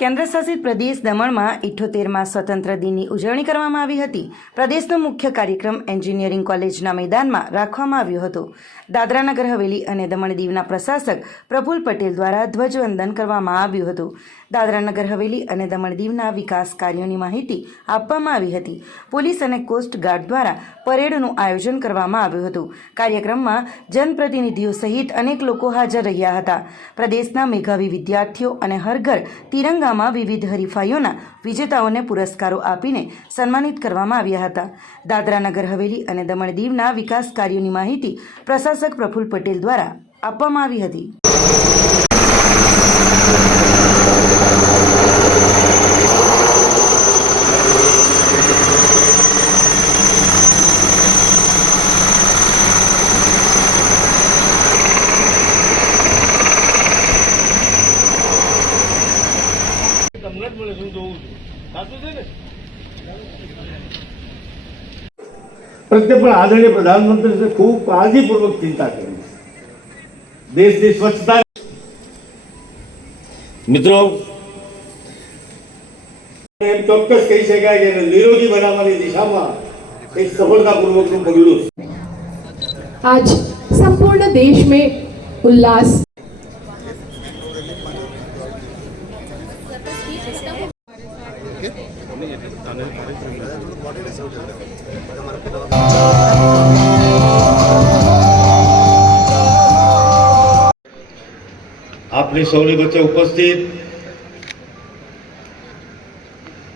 કેન્દ્રશાસિત પ્રદેશ દમણમાં ઇઠ્ઠોતેરમાં સ્વતંત્ર દિનની ઉજવણી કરવામાં આવી હતી. પ્રદેશનો મુખ્ય કાર્યક્રમ એન્જિનિયરિંગ કોલેજના મેદાનમાં રાખવામાં આવ્યો હતો. દાદરાનગર હવેલી અને દમણ દીવના પ્રશાસક પ્રફુલ પટેલ દ્વારા ધ્વજવંદન કરવામાં આવ્યું હતું. દાદરાનગર હવેલી અને દમણ દીવના વિકાસ કાર્યોની માહિતી આપવામાં આવી હતી. પોલીસ અને કોસ્ટગાર્ડ દ્વારા પરેડનું આયોજન કરવામાં આવ્યું હતું. કાર્યક્રમમાં જનપ્રતિનિધિઓ સહિત અનેક લોકો હાજર રહ્યા હતા. પ્રદેશના મેઘાવી વિદ્યાર્થીઓ અને હરઘર તિરંગામાં વિવિધ હરીફાઈઓના વિજેતાઓને પુરસ્કારો આપીને સન્માનિત કરવામાં આવ્યા હતા. દાદરાનગર હવેલી અને દમણ દીવના વિકાસ કાર્યોની માહિતી પ્રશાસક પ્રફુલ પટેલ દ્વારા આપવામાં આવી હતી. પ્રત્યે પણ આદરણીય પ્રધાનમંત્રી ખૂબ કાળજીપૂર્વક ચિંતા કરી દેશની સ્વચ્છતા મિત્રો એમ ચોક્કસ કહી શકાય કે નિરોગી બનાવવાની દિશામાં એક સફળતાપૂર્વકનું પગલું આજ સંપૂર્ણ દેશ મેં ઉલ્લાસ આપની સૌની વચ્ચે ઉપસ્થિત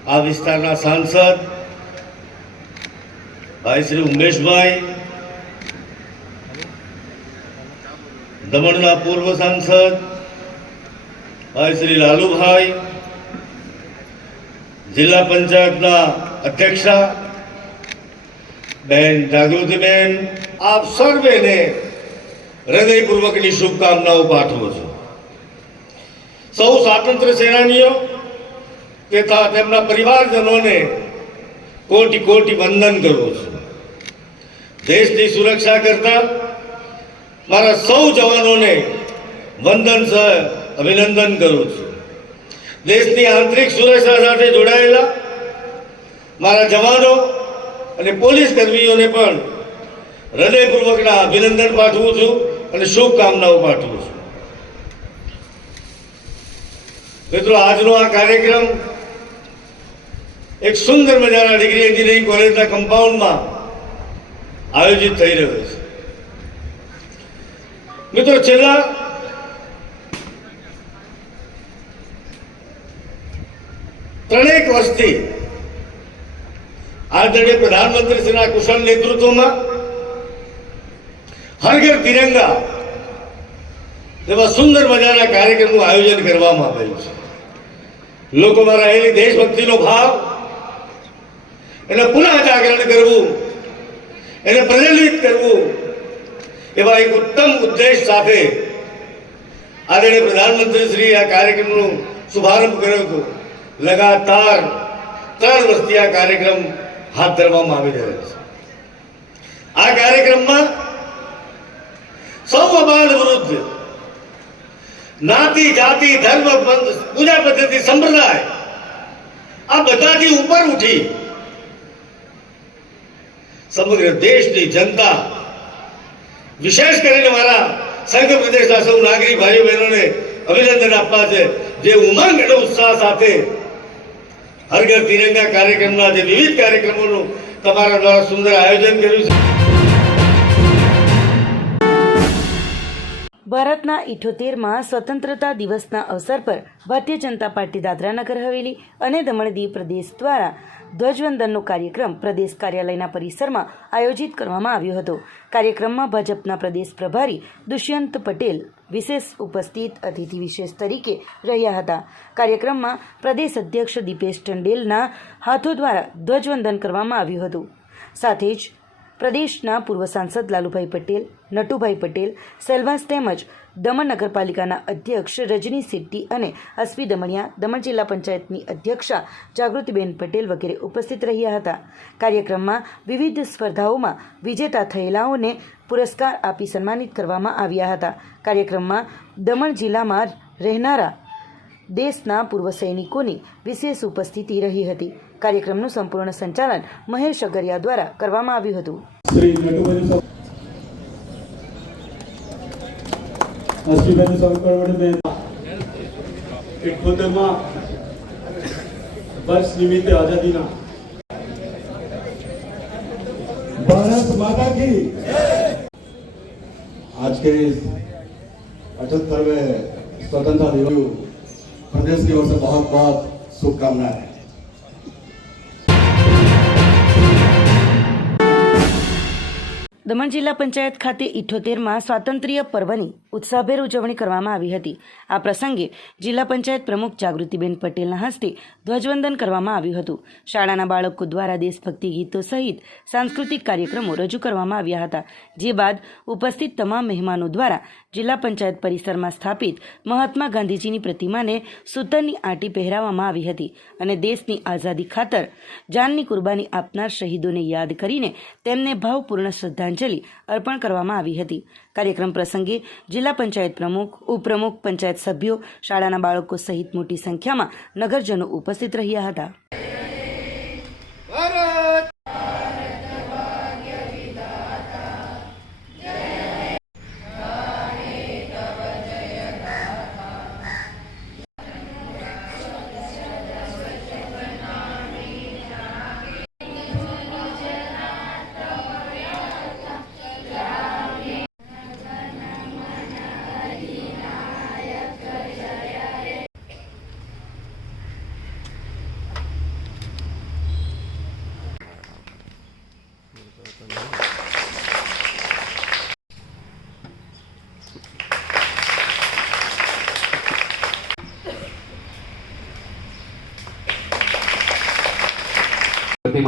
આ વિસ્તારના સાંસદ ભાઈ શ્રી ઉમેશભાઈ, દમણના પૂર્વ સાંસદ ભાઈ શ્રી લાલુભાઈ, જિલ્લા પંચાયતના અધ્યક્ષા બેન જાગૃતિબેન આપ સર્વેને હૃદયપૂર્વકની શુભકામનાઓ પાઠવું છું. સૌ સ્વાતંત્ર્ય સેનાનીઓ, તથા તેમના પરિવારજનોને કોટી કોટી વંદન કરું છું. દેશની સુરક્ષા કરતા મારા સૌ જવાનોને વંદન સહ અભિનંદન કરું છું. દેશની આંતરિક સુરક્ષા સાથે જોડાયેલા મારા જવાનો અને પોલીસ કર્મીઓને પણ હૃદયપૂર્વકના અભિનંદન પાઠવું છું અને શુભકામનાઓ પાઠવું છું. મિત્રો, આજનો આ કાર્યક્રમ એક સુંદર મજાના ડિગ્રી એન્જિનિયરિંગ કોલેજના કમ્પાઉન્ડમાં આયોજિત થઈ રહ્યો છે. મિત્રો, છેલ્લા ત્રણેક વર્ષથી આદરણીય પ્રધાનમંત્રીશ્રીના કુશળ નેતૃત્વમાં હર તિરંગા એવા સુંદર મજાના કાર્યક્રમનું આયોજન કરવામાં આવેલું છે. લોકોમાં રહેલી દેશભક્તિનો ભાવ, એને પુનઃ જાગરણ કરવું, એને પ્રજ્વલિત કરવું, એવા એક ઉત્તમ ઉદ્દેશ સાથે આદરણીય પ્રધાનમંત્રી શ્રી આ કાર્યક્રમનો શુભારંભ કર્યો હતો. લગાતાર ત્રણ વર્ષથી આ કાર્યક્રમ હાથ ધરવામાં આવી રહ્યો છે. આ કાર્યક્રમમાં સૌ અબાધ વૃદ્ધ, નાતી, જાતિ, ધર્મ પૂજા પદ્ધતિ, સંપ્રદાય, આ બધાથી ઉપર ઉઠી સમગ્ર દેશની જનતા, વિશેષ કરીને મારા સંઘ પ્રદેશના સૌ નાગરિક, ભાઈઓ, બહેનોને અભિનંદન આપવા છે. જે ઉમંગ અને ઉત્સાહ સાથે હર ઘર તિરંગા કાર્યક્રમના જે વિવિધ કાર્યક્રમોનું તમારા દ્વારા સુંદર આયોજન કર્યું છે. ભારતના ઇઠ્ઠોતેરમાં સ્વતંત્રતા દિવસના અવસર પર ભારતીય જનતા પાર્ટી દાદરાનગર હવેલી અને દમણ દીવ પ્રદેશ દ્વારા ધ્વજવંદનનો કાર્યક્રમ પ્રદેશ કાર્યાલયના પરિસરમાં આયોજિત કરવામાં આવ્યો હતો. કાર્યક્રમમાં ભાજપના પ્રદેશ પ્રભારી દુષ્યંત પટેલ વિશેષ ઉપસ્થિત અતિથિ વિશેષ તરીકે રહ્યા હતા. કાર્યક્રમમાં પ્રદેશ અધ્યક્ષ દીપેશ ટંડેલના હાથો દ્વારા ધ્વજવંદન કરવામાં આવ્યું હતું. સાથે જ પ્રદેશના પૂર્વ સાંસદ લાલુભાઈ પટેલ નટુભાઈ પટેલ, સેલવાસ તેમજ દમણ નગરપાલિકાના અધ્યક્ષ રજની સિટ્ટી અને અસ્વી દમણિયા, દમણ જિલ્લા પંચાયતની અધ્યક્ષા જાગૃતિબેન પટેલ વગેરે ઉપસ્થિત રહ્યા હતા. કાર્યક્રમમાં વિવિધ સ્પર્ધાઓમાં વિજેતા થયેલાઓને પુરસ્કાર આપી સન્માનિત કરવામાં આવ્યા હતા. કાર્યક્રમમાં દમણ જિલ્લામાં રહેનારા દેશના પૂર્વ સૈનિકોની વિશેષ ઉપસ્થિતિ રહી હતી. કાર્યક્રમનું સંપૂર્ણ સંચાલન મહેશ અગરિયા દ્વારા કરવામાં આવ્યું હતું. શ્રી નટુભાઈ સાહેબ અશ્વિભાઈ સંકળવડબેન ઇઠ્ઠોતેરમાં વર્ષ નિમિત્તે આઝાદીના भारत माता की आज के अठहत्तरवे स्वतंत्रता दिवस प्रदेश की ओर से बहुत बहुत शुभकामनाएं દમણ જિલ્લા પંચાયત ખાતે ઇઠ્ઠોતેરમાં સ્વાતંત્ર્ય પર્વની ઉત્સાહભેર ઉજવણી કરવામાં આવી હતી. આ પ્રસંગે જિલ્લા પંચાયત પ્રમુખ જાગૃતિબેન પટેલના હસ્તે ધ્વજવંદન કરવામાં આવ્યું હતું. શાળાના બાળકો દ્વારા દેશભક્તિ ગીતો સહિત સાંસ્કૃતિક કાર્યક્રમો રજૂ કરવામાં આવ્યા હતા. જે બાદ ઉપસ્થિત તમામ મહેમાનો દ્વારા જિલ્લા પંચાયત પરિસરમાં સ્થાપિત મહાત્મા ગાંધીજીની પ્રતિમાને સૂતરની આંટી પહેરાવવામાં આવી હતી અને દેશની આઝાદી ખાતર જાનની કુરબાની આપનાર શહીદોને યાદ કરીને તેમને ભાવપૂર્ણ શ્રદ્ધાંજલિ અર્પણ કરવામાં આવી હતી. કાર્યક્રમ પ્રસંગે જિલ્લા પંચાયત પ્રમુખ, ઉપપ્રમુખ, પંચાયત સભ્યો, શાળાના બાળકો સહિત મોટી સંખ્યામાં નગરજનો ઉપસ્થિત રહ્યા હતા.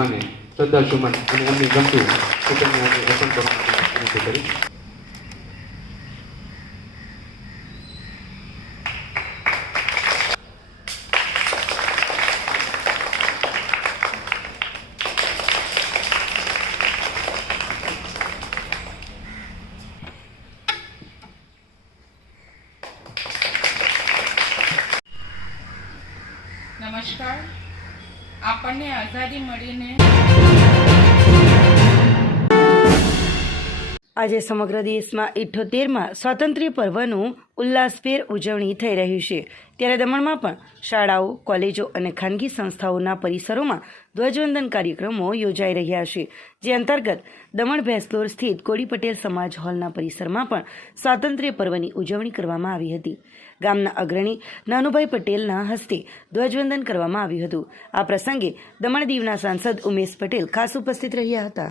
પ્રતિમાને શ્રદ્ધા સુમન અને એમની ગમતું સૂચનને અસંતોષ કરી સમગ્ર દેશમાં ઇઠ્ઠોતેરમાં સ્વાતંત્ર્ય પર્વનું ઉલ્લાસભેર ઉજવણી થઈ રહ્યું છે. ત્યારે દમણમાં પણ શાળાઓ, કોલેજો અને ખાનગી સંસ્થાઓના પરિસરોમાં ધ્વજવંદન કાર્યક્રમો યોજાઈ રહ્યા છે. જે અંતર્ગત દમણ ભેસલોર સ્થિત કોડી પટેલ સમાજ હોલના પરિસરમાં પણ સ્વાતંત્ર્ય પર્વની ઉજવણી કરવામાં આવી હતી. ગામના અગ્રણી નાનુભાઈ પટેલના હસ્તે ધ્વજવંદન કરવામાં આવ્યું હતું. આ પ્રસંગે દમણ દીવના સાંસદ ઉમેશ પટેલ ખાસ ઉપસ્થિત રહ્યા હતા.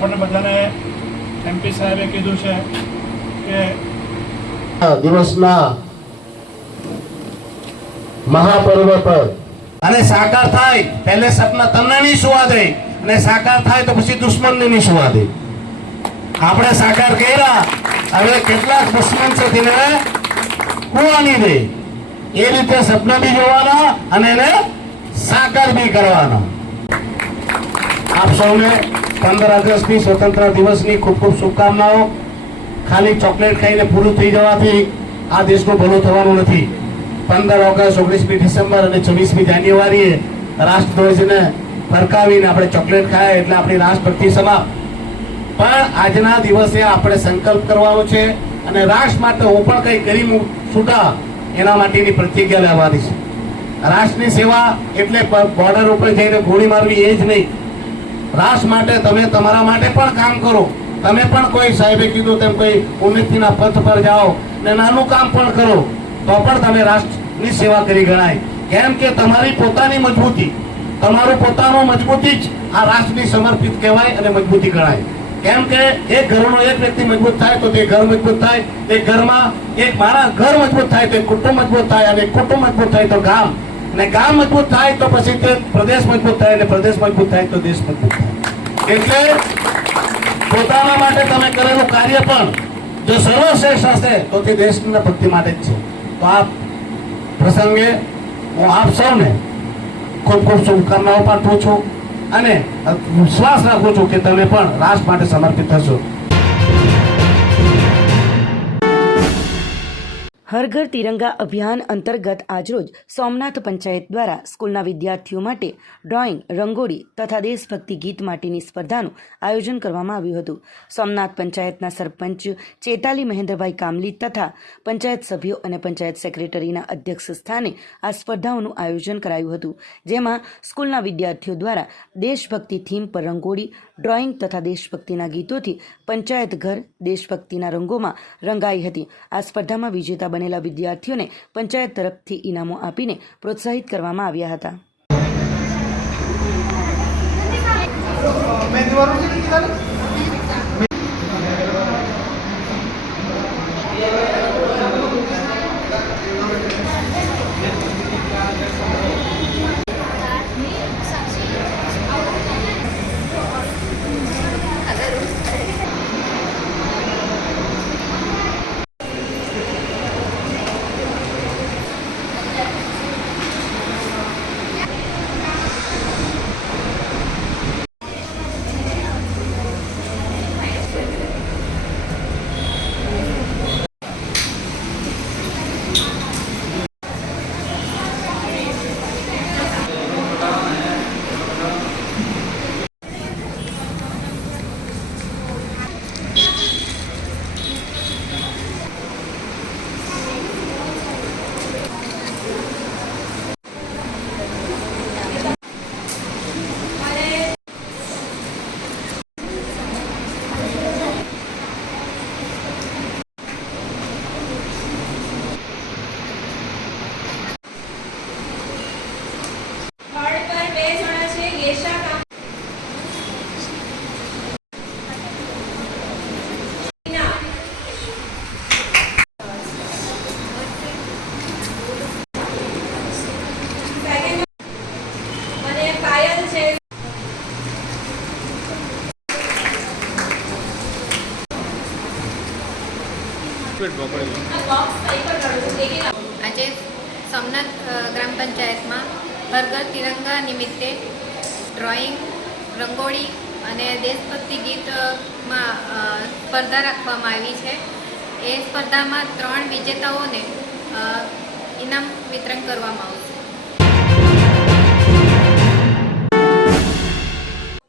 આપણને બધાને એમપી સાહેબે કીધું છે કે દિવસના મહાપર્વ પર અને સાકાર થાય પહેલે સપના તમને નહીં સુવા દે અને સાકાર થાય તો પછી દુશ્મનને નહીં સુવા દે. આપણે સાકાર કર્યા હવે કેટલાક દુશ્મન છે તેને કુવાની દે. એ રીતે સપના બી જોવાના અને એને સાકાર બી કરવાના. આપ સૌને પંદર ઓગસ્ટની સ્વતંત્ર દિવસની ખૂબ ખૂબ શુભકામનાઓ. ખાલી ચોકલેટ ખાઈને પૂરું થઈ જવાથી આ દેશનું ભલું થવાનું નથી. પંદર ઓગસ્ટ, ઓગણીસમી ડિસેમ્બર અને છવ્વીસમી જાન્યુઆરીએ રાષ્ટ્રધ્વજને ફરકાવીને આપણે ચોકલેટ ખાય એટલે આપણી રાષ્ટ્રભક્તિ સમાપ્ત. પણ આજના દિવસે આપણે સંકલ્પ કરવાનો છે અને રાષ્ટ્ર માટે હું પણ કંઈ કરી છૂટા એના માટેની પ્રતિજ્ઞા લેવાની છે. રાષ્ટ્રની સેવા એટલે બોર્ડર ઉપર જઈને ગોળી મારવી એ જ નહીં. રાષ્ટ્ર માટે તમે તમારા માટે પણ કામ કરો. તમે પણ કોઈ સાહેબે કીધું તેમ કોઈ ઉન્નતિના પથ પર જાઓ ને નાનું કામ પણ કરો, તો પણ તમે રાષ્ટ્રની સેવા કરી ગણાય. કેમ કે તમારી પોતાની મજબૂતી, તમારું પોતાનું મજબૂતી જ આ રાષ્ટ્રની સમર્પિત કહેવાય અને મજબૂતી ગણાય. કેમ કે એક ઘરનો એક વ્યક્તિ મજબૂત થાય તો તે ઘર મજબૂત થાય એક ઘરમાં એક મારા ઘર મજબૂત થાય તો કુટુંબ મજબૂત થાય અને કુટુંબ મજબૂત થાય તો ગામ અને ગામ મજબૂત થાય તો પછી તે પ્રદેશ મજબૂત થાય અને પ્રદેશ મજબૂત થાય તો દેશ મજબૂત થાય. એટલે પોતાના માટે તમે કરેલું કાર્ય પણ જો સર્વશ્રેષ્ઠ હશે તો તે દેશની ભક્તિ માટે જ છે. તો આ પ્રસંગે હું આપ સૌને ખૂબ ખૂબ શુભકામનાઓ પાઠવું છું અને વિશ્વાસ રાખું છું કે તમે પણ રાષ્ટ્ર માટે સમર્પિત થશો. હર ઘર તિરંગા અભિયાન અંતર્ગત આજરોજ સોમનાથ પંચાયત દ્વારા સ્કૂલના વિદ્યાર્થીઓ માટે ડ્રોઈંગ, રંગોળી તથા દેશભક્તિ ગીત માટેની સ્પર્ધાનું આયોજન કરવામાં આવ્યું હતું. સોમનાથ પંચાયતના સરપંચ ચેતાલી મહેન્દ્રભાઈ કામલી તથા પંચાયત સભ્યો અને પંચાયત સેક્રેટરીના અધ્યક્ષ સ્થાને આ સ્પર્ધાઓનું આયોજન કરાયું હતું, જેમાં સ્કૂલના વિદ્યાર્થીઓ દ્વારા દેશભક્તિ થીમ પર રંગોળી ડ્રોઈંગ તથા દેશભક્તિના ગીતોથી પંચાયત ઘર દેશભક્તિના રંગોમાં રંગાઈ હતી. આ સ્પર્ધામાં વિજેતા બનેલા વિદ્યાર્થીઓને પંચાયત તરફથી ઇનામો આપીને પ્રોત્સાહિત કરવામાં આવ્યા હતા. થર્ડ પર બે જણા છે યેશા કામ ના. Second અને પાયલ છે આજે સોમનાથ ગ્રામ પંચાયતમાં હર ઘર તિરંગા નિમિત્તે ડ્રોઈંગ રંગોળી અને દેશભક્તિ ગીતમાં સ્પર્ધા રાખવામાં આવી છે. એ સ્પર્ધામાં ત્રણ વિજેતાઓને ઇનામ વિતરણ કરવામાં આવશે.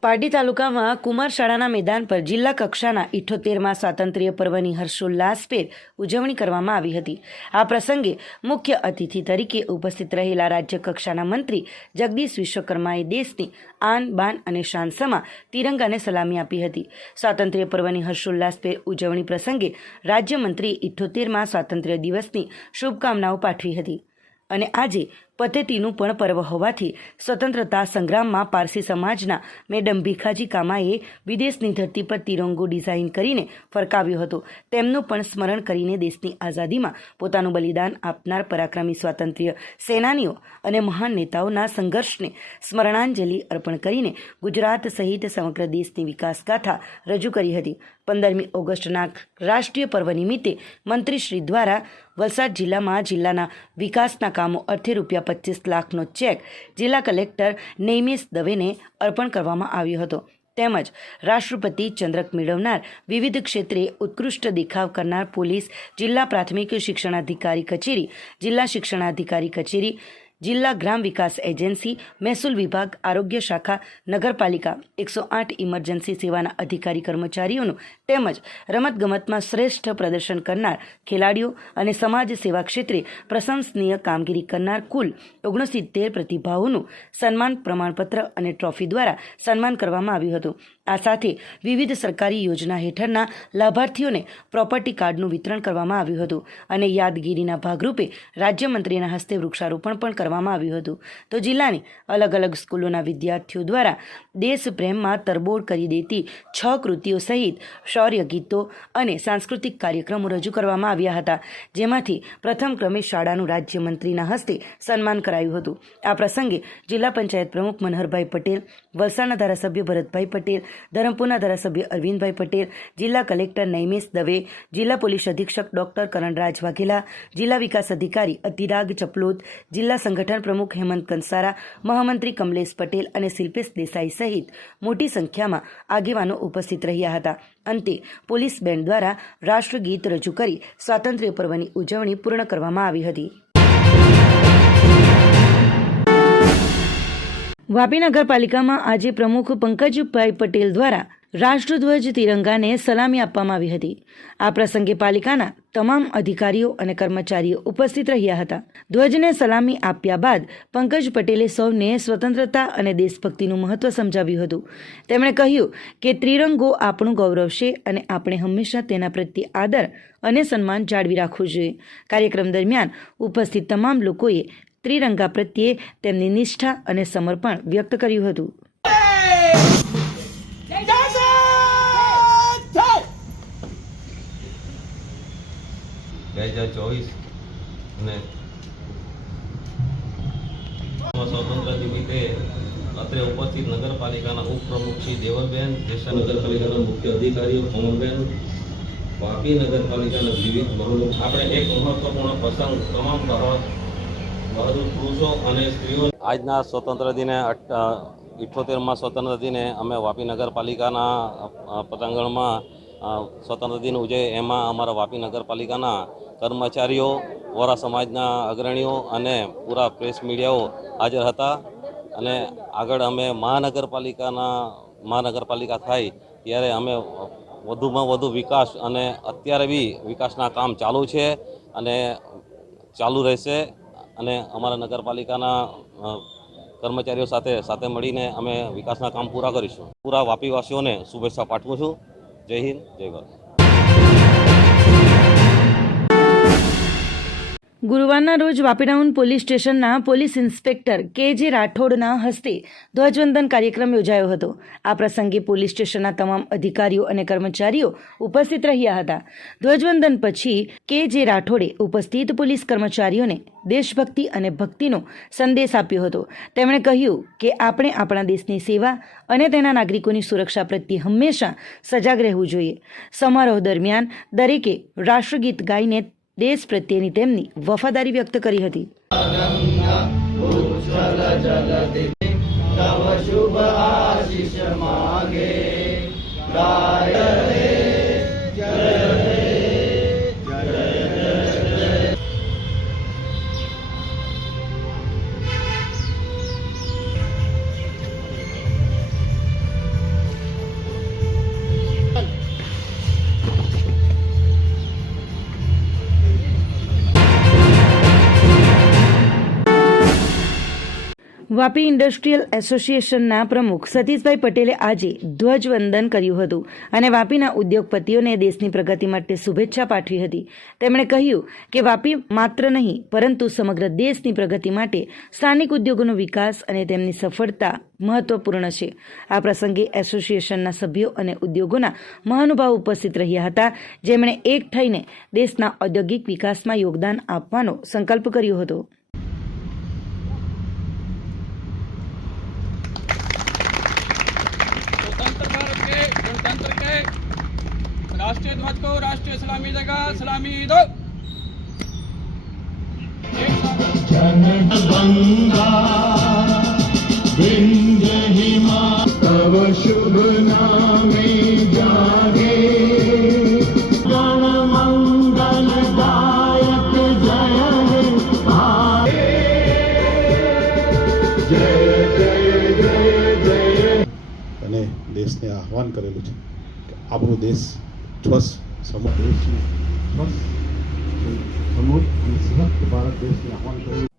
પારડી તાલુકામાં કુમાર શાળાના મેદાન પર જિલ્લા કક્ષાના ઇઠ્ઠોતેરમાં સ્વાતંત્ર્ય પર્વની હર્ષોલ્લાસભેર ઉજવણી કરવામાં આવી હતી. આ પ્રસંગે મુખ્ય અતિથિ તરીકે ઉપસ્થિત રહેલા રાજ્ય કક્ષાના મંત્રી જગદીશ વિશ્વકર્માએ દેશની આન, બાન અને શાન સમા તિરંગાને સલામી આપી હતી. સ્વાતંત્ર્ય પર્વની હર્ષોલ્લાસભેર ઉજવણી પ્રસંગે રાજ્યમંત્રીએ ઇઠ્ઠોતેરમાં સ્વાતંત્ર્ય દિવસની શુભકામનાઓ પાઠવી હતી. અને આજે પતેતીનું પણ પર્વ હોવાથી સ્વતંત્રતા સંગ્રામમાં પારસી સમાજના મેડમ ભીખાજી કામાએ વિદેશની ધરતી પર તિરંગો ડિઝાઇન કરીને ફરકાવ્યો હતો. તેમનું પણ સ્મરણ કરીને દેશની આઝાદીમાં પોતાનું બલિદાન આપનાર પરાક્રમી સ્વાતંત્ર્ય સેનાનીઓ અને મહાન નેતાઓના સંઘર્ષને સ્મરણાંજલિ અર્પણ કરીને ગુજરાત સહિત સમગ્ર દેશની વિકાસગાથા રજૂ કરી હતી. પંદરમી ઓગસ્ટના રાષ્ટ્રીય પર્વ નિમિત્તે મંત્રીશ્રી દ્વારા વલસાડ જિલ્લામાં જિલ્લાના વિકાસના કામો અર્થે રૂપિયા પચીસ લાખનો ચેક જિલ્લા કલેક્ટર નૈમેશ દવેને અર્પણ કરવામાં આવ્યો હતો. તેમજ રાષ્ટ્રપતિ ચંદ્રક મેળવનાર વિવિધ ક્ષેત્રે ઉત્કૃષ્ટ દેખાવ કરનાર પોલીસ જિલ્લા પ્રાથમિક શિક્ષણાધિકારી કચેરી, જિલ્લા શિક્ષણાધિકારી કચેરી જિલ્લા ગ્રામ વિકાસ એજન્સી, મહેસૂલ વિભાગ, આરોગ્ય શાખા, નગરપાલિકા, એકસો આઠ ઇમરજન્સી સેવાના અધિકારી કર્મચારીઓનું તેમજ રમતગમતમાં શ્રેષ્ઠ પ્રદર્શન કરનાર ખેલાડીઓ અને સમાજ સેવા ક્ષેત્રે પ્રશંસનીય કામગીરી કરનાર કુલ ઓગણસિત્તેર પ્રતિભાવોનું સન્માન પ્રમાણપત્ર અને ટ્રોફી દ્વારા સન્માન કરવામાં આવ્યું હતું. આ સાથે વિવિધ સરકારી યોજના હેઠળના લાભાર્થીઓને પ્રોપર્ટી કાર્ડનું વિતરણ કરવામાં આવ્યું હતું અને યાદગીરીના ભાગરૂપે રાજ્યમંત્રીના હસ્તે વૃક્ષારોપણ પણ કરવામાં કરવામાં આવ્યું હતું. તો જિલ્લાની અલગ અલગ સ્કૂલોના વિદ્યાર્થીઓ દ્વારા દેશપ્રેમમાં તરબોળ કરી દેતી છ કૃતિઓ સહિત શૌર્ય ગીતો અને સાંસ્કૃતિક કાર્યક્રમો રજૂ કરવામાં આવ્યા હતા. જેમાંથી પ્રથમ ક્રમે શાળાનું રાજ્યમંત્રીના હસ્તે સન્માન કરાયું હતું. આ પ્રસંગે જિલ્લા પંચાયત પ્રમુખ મનહરભાઈ પટેલ વલસાડના ધારાસભ્ય ભરતભાઈ પટેલ, ધરમપુરના ધારાસભ્ય અરવિંદભાઈ પટેલ, જિલ્લા કલેક્ટર નૈમેશ દવે, જિલ્લા પોલીસ અધિક્ષક ડોક્ટર કરણરાજ વાઘેલા, જિલ્લા વિકાસ અધિકારી અતિરાગ ચપલોત, જિલ્લા સંગઠન પ્રમુખ હેમંત કંસારા, મહામંત્રી કમલેશ પટેલ અને શિલ્પેશ દેસાઈ સહિત મોટી સંખ્યામાં આગેવાનો ઉપસ્થિત રહ્યા હતા. અંતે પોલીસ બેન્ડ દ્વારા રાષ્ટ્રગીત રજૂ કરી સ્વાતંત્ર્ય પર્વની ઉજવણી પૂર્ણ કરવામાં આવી હતી. વાપી નગરપાલિકામાં આજે પ્રમુખ પંકજભાઈ પટેલ દ્વારા રાષ્ટ્રધ્વજ તિરંગાને સલામી આપવામાં આવી હતી. આ પ્રસંગે પાલિકાના તમામ અધિકારીઓ અને કર્મચારીઓ ઉપસ્થિત રહ્યા હતા. ધ્વજને સલામી આપ્યા બાદ પંકજ પટેલે સૌને સ્વતંત્રતા અને દેશભક્તિનું મહત્વ સમજાવ્યું હતું. તેમણે કહ્યું કે ત્રિરંગો આપણું ગૌરવ છે અને આપણે હંમેશા તેના પ્રત્યે આદર અને સન્માન જાળવી રાખવું જોઈએ. કાર્યક્રમ દરમિયાન ઉપસ્થિત તમામ લોકોએ ત્રિરંગા પ્રત્યે તેમની નિષ્ઠા અને સમર્પણ વ્યક્ત કર્યું હતું. સ્વતંત્ર નિમિત્તે અત્રે નગરપાલિકાના ઉપપ્રમુખ શ્રી દેવરબેન જેસા નગરપાલિકાના મુખ્ય અધિકારીઓ, કોમલબેન, વાપી નગરપાલિકાના વિવિધ આપણે એક મહત્વપૂર્ણ પ્રસંગ, તમામ આજના સ્વતંત્ર દિને ઇઠ્ઠોતેરમાં સ્વતંત્ર દિને અમે વાપી નગરપાલિકાના પતંગણમાં સ્વતંત્ર દિન ઉજવે એમાં અમારા વાપી નગરપાલિકાના કર્મચારીઓ, વોરા સમાજના અગ્રણીઓ અને પૂરા પ્રેસ મીડિયાઓ હાજર હતા. અને આગળ અમે મહાનગરપાલિકાના, મહાનગરપાલિકા થાય ત્યારે અમે વધુમાં વધુ વિકાસ અને અત્યારે બી વિકાસના કામ ચાલુ છે અને ચાલુ રહેશે. અને અમારા નગરપાલિકાના કર્મચારીઓ સાથે સાથે મળીને અમે વિકાસના કામ પૂરા કરીશું. પૂરા વાપીવાસીઓને શુભેચ્છા પાઠવું છું. જય હિન્દ, જય ભારત. ગુરુવારના રોજ વાપીડાઉન પોલીસ સ્ટેશનના પોલીસ ઇન્સ્પેક્ટર કે જે રાઠોડના હસ્તે ધ્વજવંદન કાર્યક્રમ યોજાયો હતો. આ પ્રસંગે પોલીસ સ્ટેશનના તમામ અધિકારીઓ અને કર્મચારીઓ ઉપસ્થિત રહ્યા હતા. ધ્વજવંદન પછી કે જે રાઠોડે ઉપસ્થિત પોલીસ કર્મચારીઓને દેશભક્તિ અને ભક્તિનો સંદેશ આપ્યો હતો. તેમણે કહ્યું કે આપણે આપણા દેશની સેવા અને તેના નાગરિકોની સુરક્ષા પ્રત્યે હંમેશા સજાગ રહેવું જોઈએ. સમારોહ દરમિયાન દરેકે રાષ્ટ્રગીત ગાઈને દેશ પ્રત્યેની તેમની વફાદારી વ્યક્ત કરી હતી વાપી ઇન્ડસ્ટ્રીયલ એસોસિએશનના પ્રમુખ સતીશભાઈ પટેલે આજે ધ્વજવંદન કર્યું હતું અને વાપીના ઉદ્યોગપતિઓને દેશની પ્રગતિ માટે શુભેચ્છા પાઠવી હતી. તેમણે કહ્યું કે વાપી માત્ર નહીં, પરંતુ સમગ્ર દેશની પ્રગતિ માટે સ્થાનિક ઉદ્યોગોનો વિકાસ અને તેમની સફળતા મહત્વપૂર્ણ છે. આ પ્રસંગે એસોસિએશનના સભ્યો અને ઉદ્યોગોના મહાનુભાવ ઉપસ્થિત રહ્યા હતા. જેમણે એક થઈને દેશના ઔદ્યોગિક વિકાસમાં યોગદાન આપવાનો સંકલ્પ કર્યો હતો. राष्ट्रीय ध्वज को राष्ट्रीय सलामी देगा सलामी दो एक साथ અને દેશને આહવાન કરેલું છે કે આપણો દેશ સ્વસ્થ સમગ્ર દેશ ઠોસ સમૂહ અને સ્વસ્થ ભારત દેશને આહવાન કર્યું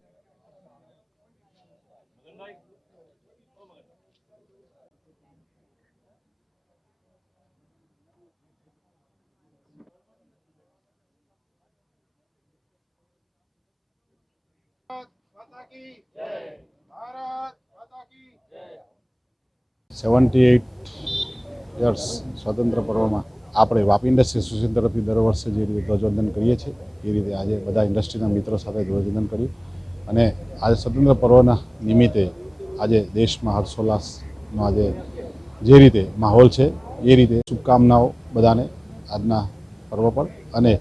સેવન્ટી એઇટ યર્સ સ્વતંત્ર પર્વમાં આપણે વાપી ઇન્ડસ્ટ્રી એસોસિએશન તરફથી દર વર્ષે જે રીતે ધ્વજવંદન કરીએ છીએ, એ રીતે આજે બધા ઇન્ડસ્ટ્રીના મિત્રો સાથે ધ્વજવંદન કર્યું અને આજે સ્વતંત્ર પર્વના નિમિત્તે આજે દેશમાં હર્ષોલ્લાસનો આજે જે રીતે માહોલ છે, એ રીતે શુભકામનાઓ બધાને આજના પર્વ પર અને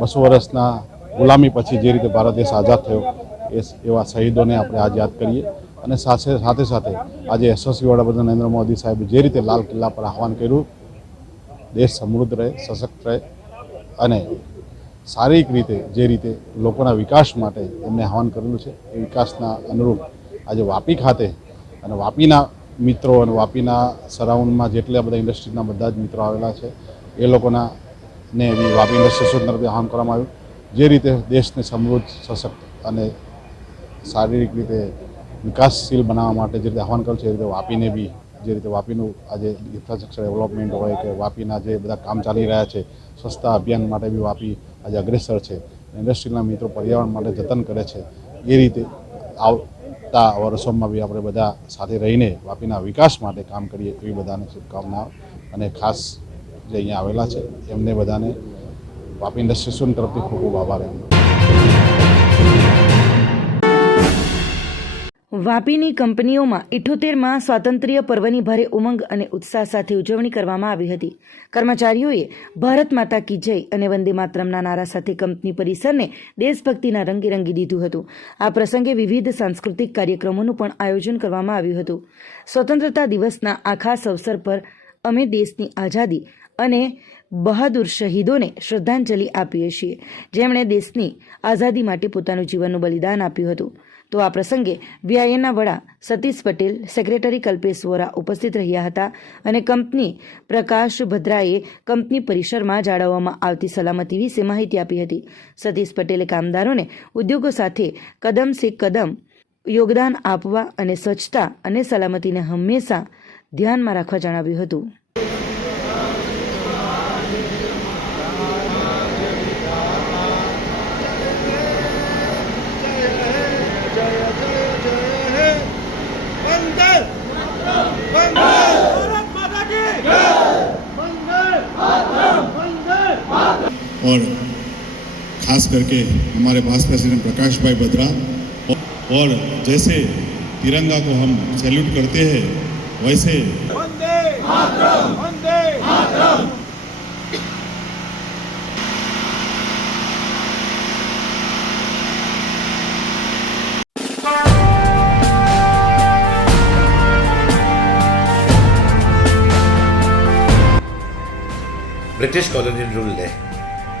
બસો વર્ષના ગુલામી પછી જે રીતે ભારત દેશ આઝાદ થયો, એ એવા શહીદોને આપણે આજ યાદ કરીએ અને સાથે સાથે સાથે આજે યશસ્વી વડાપ્રધાન નરેન્દ્ર મોદી સાહેબે જે રીતે લાલ કિલ્લા પર આહવાન કર્યું દેશ સમૃદ્ધ રહે, સશક્ત રહે અને શારીરિક રીતે જે રીતે લોકોના વિકાસ માટે એમને આહવાન કરેલું છે, એ વિકાસના અનુરૂપ આજે વાપી ખાતે અને વાપીના મિત્રો અને વાપીના સરાઉન્ડમાં જેટલા બધા ઇન્ડસ્ટ્રીના બધા જ મિત્રો આવેલા છે, એ લોકોના ને એવી વાપી ઇન્ડસ્ટ્રી એસોસિએશન આહવાન કરવામાં આવ્યું. જે રીતે દેશને સમૃદ્ધ, સશક્ત અને શારીરિક રીતે વિકાસશીલ બનાવવા માટે જે રીતે આહવાન કર્યું છે, એ રીતે વાપીને બી જે રીતે વાપીનું આજે ઇન્ફ્રાસ્ટ્રક્ચર ડેવલપમેન્ટ હોય કે વાપીના જે બધા કામ ચાલી રહ્યા છે, સ્વચ્છતા અભિયાન માટે બી વાપી આજે અગ્રેસર છે. ઇન્ડસ્ટ્રીના મિત્રો પર્યાવરણ માટે જતન કરે છે. એ રીતે આવતા વર્ષોમાં બી આપણે બધા સાથે રહીને વાપીના વિકાસ માટે કામ કરીએ એવી બધાને શુભકામનાઓ અને ખાસ જે અહીંયા આવેલા છે, એમને બધાને વાપી ઇન્ડસ્ટ્રીઝ તરફથી ખૂબ ખૂબ આભાર એમનો. વાપીની કંપનીઓમાં ઇઠોતેરમાં સ્વાતંત્ર્ય પર્વની ભારે ઉમંગ અને ઉત્સાહ સાથે ઉજવણી કરવામાં આવી હતી. કર્મચારીઓએ ભારત માતા કી જય અને વંદે માતરમના નારા સાથે કંપની પરિસરને દેશભક્તિના રંગે રંગી દીધું હતું. આ પ્રસંગે વિવિધ સાંસ્કૃતિક કાર્યક્રમોનું પણ આયોજન કરવામાં આવ્યું હતું. સ્વતંત્રતા દિવસના આ ખાસ અવસર પર અમે દેશની આઝાદી અને બહાદુર શહીદોને શ્રદ્ધાંજલિ આપીએ છીએ. જેમણે દેશની આઝાદી માટે પોતાનું જીવનનું બલિદાન આપ્યું હતું. તો આ પ્રસંગે વીઆઈએના વડા સતીશ પટેલ, સેક્રેટરી કલ્પેશ વોરા ઉપસ્થિત રહ્યા હતા અને કંપની પ્રકાશ ભદ્રાએ કંપની પરિસરમાં જાળવવામાં આવતી સલામતી વિશે માહિતી આપી હતી. સતીશ પટેલે કામદારોને ઉદ્યોગો સાથે કદમ સે કદમ યોગદાન આપવા અને સ્વચ્છતા અને સલામતીને હંમેશા ધ્યાનમાં રાખવા જણાવ્યું હતું. और खास करके हमारे भास प्रेसिडेंट प्रकाश भाई बद्रा और जैसे तिरंगा को हम सैल्यूट करते हैं वैसे ब्रिटिश कॉलोनियल रूल ने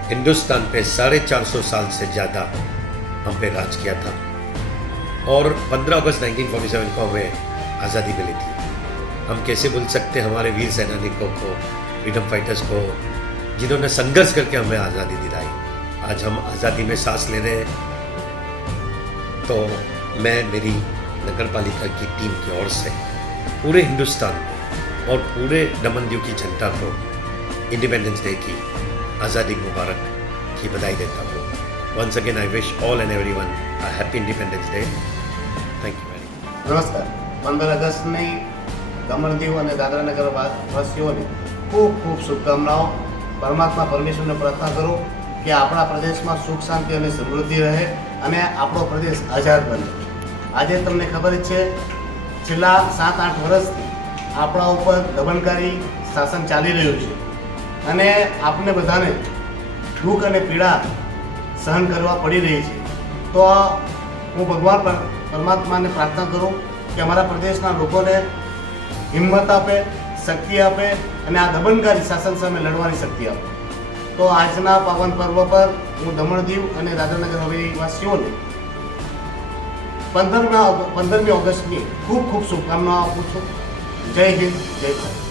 हिंदुस्तान पे साढ़े चार सौ साल से ज़्यादा हम पे राज किया था। और 15 अगस्त 1947 को हमें आज़ादी मिली थी। हम कैसे भूल सकते हमारे वीर सैनिकों को फ्रीडम फाइटर्स को, जिन्होंने संघर्ष करके हमें आज़ादी दिलाई। आज हम आज़ादी में सांस ले रहे हैं। तो मैं मेरी नगर पालिका की टीम की ओर से पूरे हिंदुस्तान को और पूरे दमन दीव की जनता को इंडिपेंडेंस डे की आज़ादी मुबारक की बधाई देता हूँ once again I wish all and everyone a happy Independence Day thank you very much નમસ્કાર પંદર ઓગસ્ટની દમણ દીવ અને દાદરાનગર વાસીઓને ખૂબ ખૂબ શુભકામનાઓ પરમાત્મા પરમેશ્વરને પ્રાર્થના કરો કે આપણા પ્રદેશમાં સુખ શાંતિ અને સમૃદ્ધિ રહે અને આપણો પ્રદેશ આઝાદ બને આજે તમને ખબર જ છે છેલ્લા સાત આઠ વર્ષથી આપણા ઉપર દમનકારી શાસન ચાલી રહ્યું છે અને આપને બધાને દુઃખ અને પીડા સહન કરવા પડી રહી છે. તો હું ભગવાન પર પરમાત્માને પ્રાર્થના કરું કે અમારા પ્રદેશના લોકોને હિંમત આપે, શક્તિ આપે અને આ દમનકારી શાસન સામે લડવાની શક્તિ આપે. તો આજના પાવન પર્વ પર હું દમણ દીવ અને દાદરાનગર હવેલી વાસીઓને પંદરમા પંદરમી ઓગસ્ટની ખૂબ ખૂબ શુભકામનાઓ આપું છું. જય હિન્દ, જય ભારત.